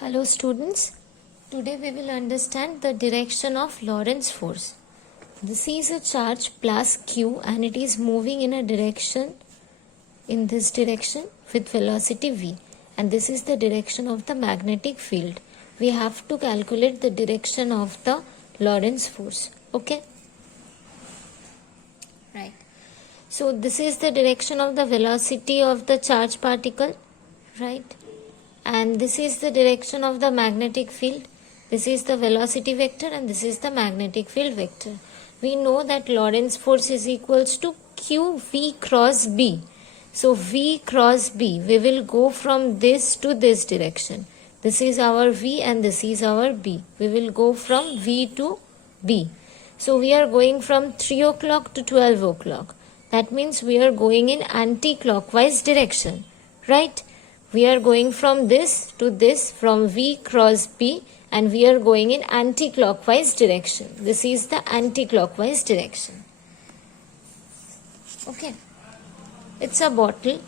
Hello students, today we will understand the direction of Lorentz force. This is a charge plus q and it is moving in this direction with velocity v, and this is the direction of the magnetic field. We have to calculate the direction of the Lorentz force. Okay? Right. So this is the direction of the velocity of the charge particle, right? And this is the direction of the magnetic field. This is the velocity vector and this is the magnetic field vector. We know that Lorentz force is equals to qv cross b. So v cross b, we will go from this to this direction. This is our v and this is our b. We will go from v to b. So we are going from 3 o'clock to 12 o'clock. That means we are going in anti-clockwise direction, right? We are going from this to this, from v cross b, and we are going in anti-clockwise direction. This is the anti-clockwise direction. Okay. It's a bottle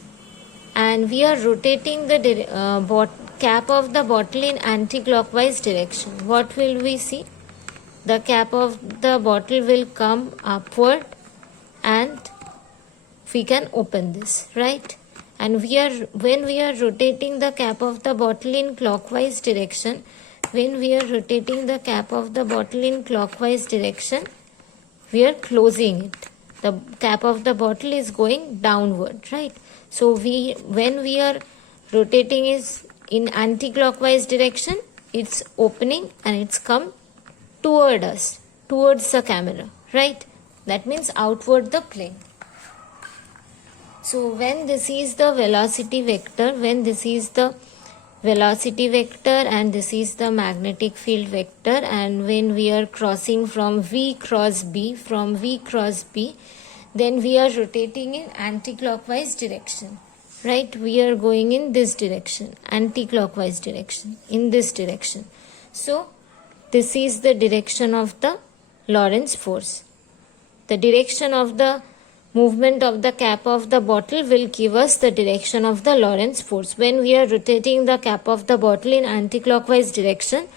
and we are rotating the cap of the bottle in anti-clockwise direction. What will we see? The cap of the bottle will come upward and we can open this, right? And when we are rotating the cap of the bottle in clockwise direction, we are closing it. The cap of the bottle is going downward, right? So when we are rotating is in anti-clockwise direction, it's opening and it's come toward us, towards the camera, right? That means outward the plane. So when this is the velocity vector, and this is the magnetic field vector, and when we are crossing from v cross b, then we are rotating in anti-clockwise direction, right? We are going in this direction, anti-clockwise direction, in this direction. So this is the direction of the Lorentz force. The direction of the movement of the cap of the bottle will give us the direction of the Lorentz force. When we are rotating the cap of the bottle in anti-clockwise direction,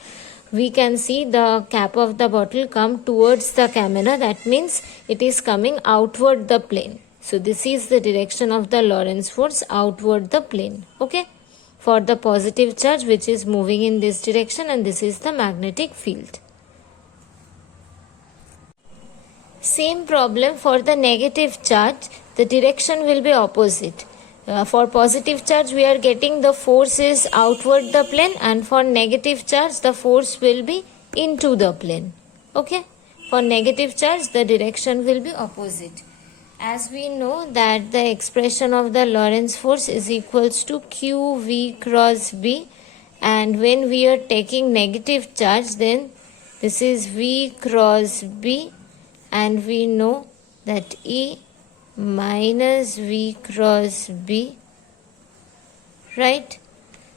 we can see the cap of the bottle come towards the camera. That means it is coming outward the plane. So this is the direction of the Lorentz force, outward the plane. Okay? For the positive charge which is moving in this direction, and this is the magnetic field. Same problem for the negative charge, the direction will be opposite. For positive charge, we are getting the force is outward the plane, and for negative charge, the force will be into the plane. Okay? For negative charge, the direction will be opposite. As we know that the expression of the Lorentz force is equals to qv cross b, and when we are taking negative charge, then this is v cross b, and we know that E minus V cross B, right?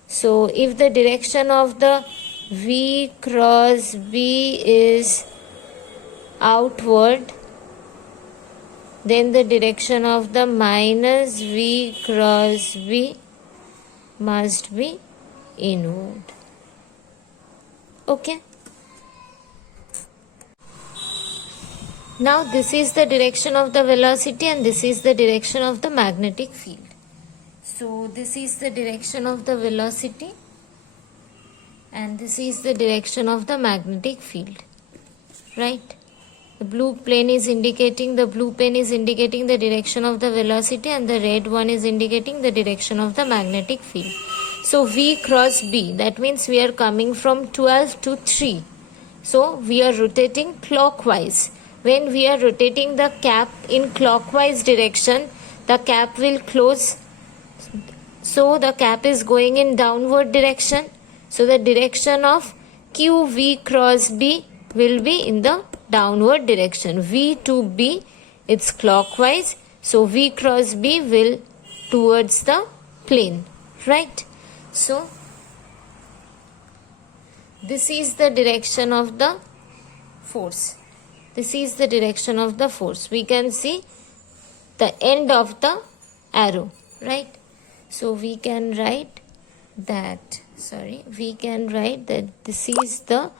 So if the direction of the V cross B is outward, then the direction of the minus V cross B must be inward. Okay? Now this is the direction of the velocity and this is the direction of the magnetic field. So this is the direction of the velocity and this is the direction of the magnetic field, right? The blue pen is indicating the direction of the velocity, and the red one is indicating the direction of the magnetic field. So V cross B, that means we are coming from 12 to 3. So we are rotating clockwise. When we are rotating the cap in clockwise direction, the cap will close. So the cap is going in downward direction. So the direction of qv cross b will be in the downward direction. V to b, it's clockwise. So v cross b will towards the plane, right? So this is the direction of the force. This is the direction of the force. We can see the end of the arrow, right? So we can write that we can write that this is the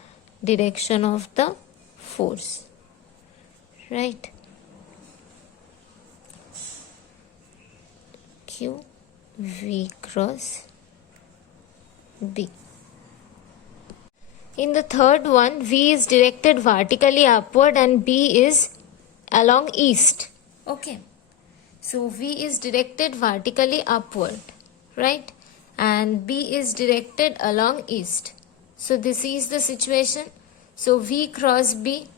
direction of the force, right? Q V cross B. In the third one, V is directed vertically upward and B is along east. Okay. So V is directed vertically upward, right? And B is directed along east. So this is the situation. So V cross B,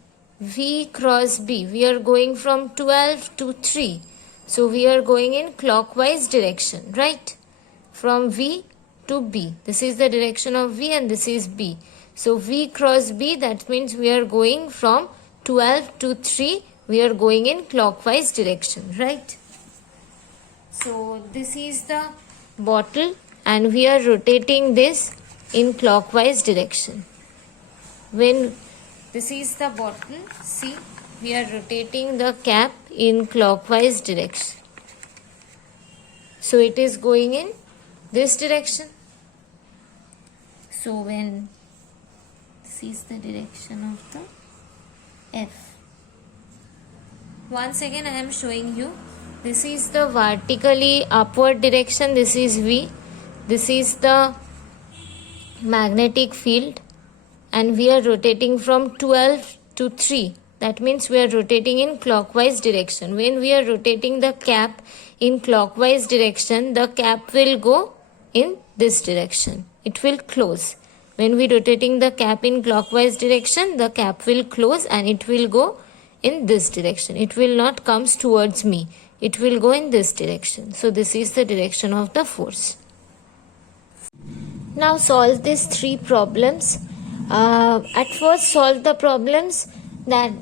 we are going from 12 to 3. So we are going in clockwise direction, right? From V to B. This is the direction of V and this is B. So V cross B, that means we are going from 12 to 3. We are going in clockwise direction, right? So this is the bottle and we are rotating this in clockwise direction. When this is the bottle, see, we are rotating the cap in clockwise direction. So it is going in this direction. So when this is the direction of the F. Once again I am showing you. This is the vertically upward direction. This is V. This is the magnetic field. And we are rotating from 12 to 3. That means we are rotating in clockwise direction. When we are rotating the cap in clockwise direction, the cap will go in this direction. It will close. When we are rotating the cap in clockwise direction, the cap will close and it will go in this direction. It will not come towards me. It will go in this direction. So this is the direction of the force. Now solve these three problems. At first solve the problems that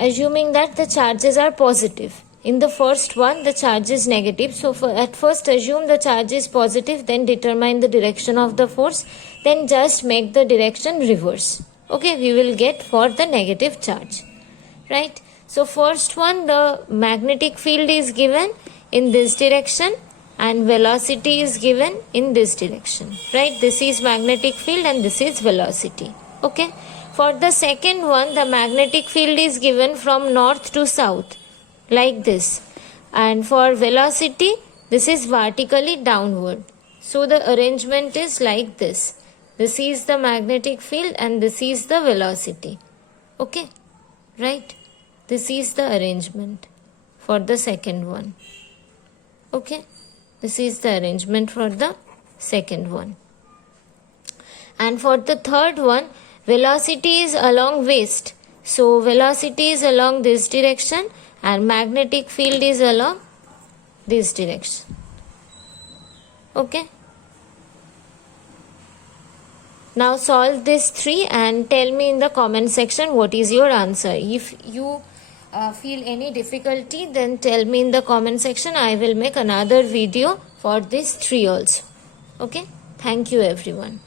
assuming that the charges are positive. In the first one the charge is negative. So at first assume the charge is positive, then determine the direction of the force, then just make the direction reverse. Okay, we will get for the negative charge, right? So first one, the magnetic field is given in this direction and velocity is given in this direction, right? This is magnetic field and this is velocity. Okay. For the second one, the magnetic field is given from north to south like this. And for velocity, this is vertically downward. So the arrangement is like this. This is the magnetic field and this is the velocity. Okay. Right. This is the arrangement for the second one. Okay. This is the arrangement for the second one. And for the third one, velocity is along west. So velocity is along this direction and magnetic field is along this direction. Okay. Now solve these three and tell me in the comment section what is your answer. If you feel any difficulty, then tell me in the comment section. I will make another video for these three also. Okay. Thank you everyone.